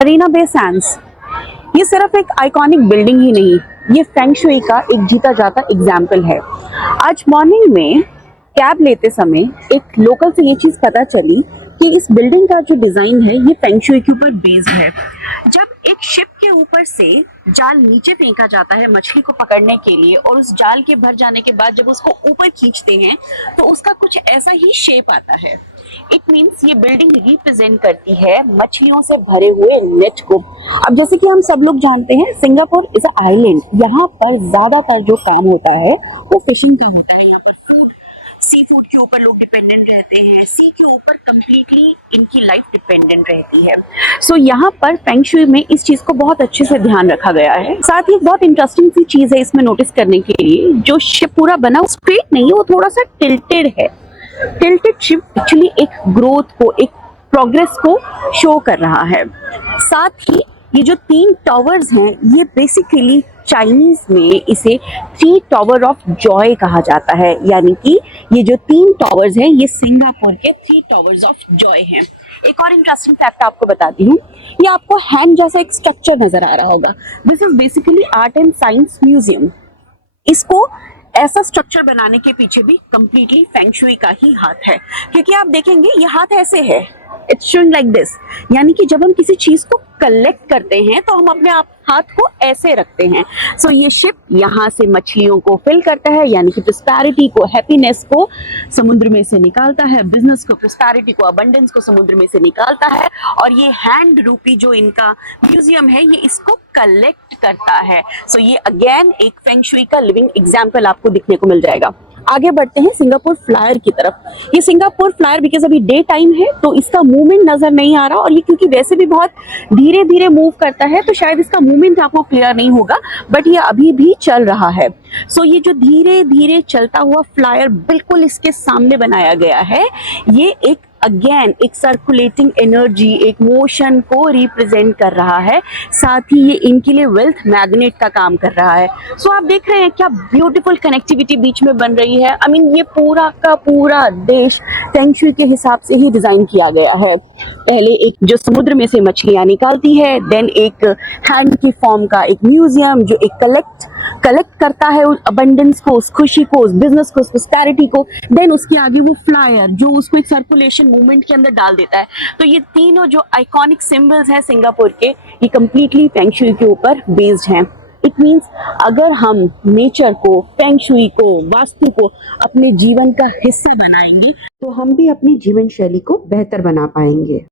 Marina Bay Sands ये सिर्फ एक आइकॉनिक बिल्डिंग ही नहीं, ये फेंग शुई का एक जीता जाता एग्जाम्पल है। आज मॉर्निंग में कैब लेते समय एक लोकल से ये चीज पता चली कि इस बिल्डिंग का जो डिजाइन है ये फेंग शुई के ऊपर बेस्ड है। जब एक शिप के ऊपर से जाल नीचे फेंका जाता है मछली को पकड़ने के लिए, और उस जाल के भर जाने के बाद जब उसको ऊपर खींचते हैं तो उसका कुछ ऐसा ही शेप आता है। इट मीन्स ये बिल्डिंग रिप्रेजेंट करती है मछलियों से भरे हुए नेट को। अब जैसे कि हम सब लोग जानते हैं, सिंगापुर इज अ आइलैंड। यहाँ पर ज्यादातर जो काम होता है वो फिशिंग का होता है। यहाँ पर फूड, सी फूड के ऊपर लोग डिपेंडेंट रहते हैं, सी के ऊपर कंप्लीटली इनकी लाइफ डिपेंडेंट रहती है। सो यहाँ पर फेंग शुई में इस चीज को बहुत अच्छे से ध्यान रखा गया है। साथ ही एक बहुत इंटरेस्टिंग सी चीज है इसमें नोटिस करने के लिए, जो शिप पूरा बना स्ट्रेट नहीं है, वो थोड़ा सा टिल्टेड है। टिल्टेड शिप एक्चुअली एक ग्रोथ को, एक प्रोग्रेस को शो कर रहा है। साथ ही ये जो 3 टॉवर्स हैं, ये बेसिकली चाइनीज में इसे 3 टॉवर ऑफ जॉय कहा जाता है। यानी कि ये जो 3 टॉवर्स हैं ये सिंगापुर के 3 टॉवर्स ऑफ जॉय हैं। एक और इंटरेस्टिंग फैक्ट आपको बताती हूँ, ये आपको हैंड जैसा एक स्ट्रक्चर नजर आ रहा होगा। This is basically art and science museum. इसको ऐसा स्ट्रक्चर बनाने के पीछे भी कंप्लीटली फेंग शुई का ही हाथ है, क्योंकि आप देखेंगे ये हाथ ऐसे है, इट्स शोइंग लाइक दिस। यानी कि जब हम किसी चीज को कलेक्ट करते हैं तो हम अपने आप हाथ को ऐसे रखते हैं। सो ये शिप यहाँ से मछलियों को फिल करता है, यानी कि प्रोस्पेरिटी को, हैप्पीनेस को समुद्र में से निकालता है, बिजनेस को, प्रोस्पेरिटी को, अबंडेंस को समुद्र में से निकालता है, और ये हैंड रूपी जो इनका म्यूजियम है ये इसको कलेक्ट करता है। सो ये अगेन एक फेंग शुई का लिविंग एग्जाम्पल आपको दिखने को मिल जाएगा। आगे बढ़ते हैं सिंगापुर फ्लायर की तरफ। ये सिंगापुर फ्लायर बिकॉज अभी डे टाइम है तो इसका मूवमेंट नजर नहीं आ रहा, और ये क्योंकि वैसे भी बहुत धीरे धीरे मूव करता है तो शायद इसका मूवमेंट आपको क्लियर नहीं होगा, बट ये अभी भी चल रहा है। सो ये जो धीरे धीरे चलता हुआ फ्लायर बिल्कुल इसके सामने बनाया गया है, ये एक अगेन एक सर्कुलेटिंग एनर्जी, एक मोशन को रिप्रेजेंट कर रहा है। साथ ही ये इनके लिए वेल्थ मैग्नेट का काम कर रहा है। सो आप देख रहे हैं क्या ब्यूटीफुल कनेक्टिविटी बीच में बन रही है। आई मीन ये पूरा का पूरा देश फेंग शुई के हिसाब से ही डिजाइन किया गया है। पहले एक जो समुद्र में से मछलियां निकालती है, देन एक हैंड की फॉर्म का एक म्यूजियम जो एक कलेक्ट करता है उस अबंडेंस को, उस खुशी को, उस बिजनेस को, उस प्रोस्पेरिटी को, देन उसके आगे वो फ्लायर जो उसको एक सर्कुलेशन मूवमेंट के अंदर डाल देता है। तो ये तीनों जो आइकॉनिक सिंबल्स हैं सिंगापुर के, ये कंप्लीटली फेंग शुई के ऊपर बेस्ड हैं। इट मीन्स अगर हम नेचर को, फेंग शुई को, वास्तु को अपने जीवन का हिस्सा बनाएंगे तो हम भी अपनी जीवन शैली को बेहतर बना पाएंगे।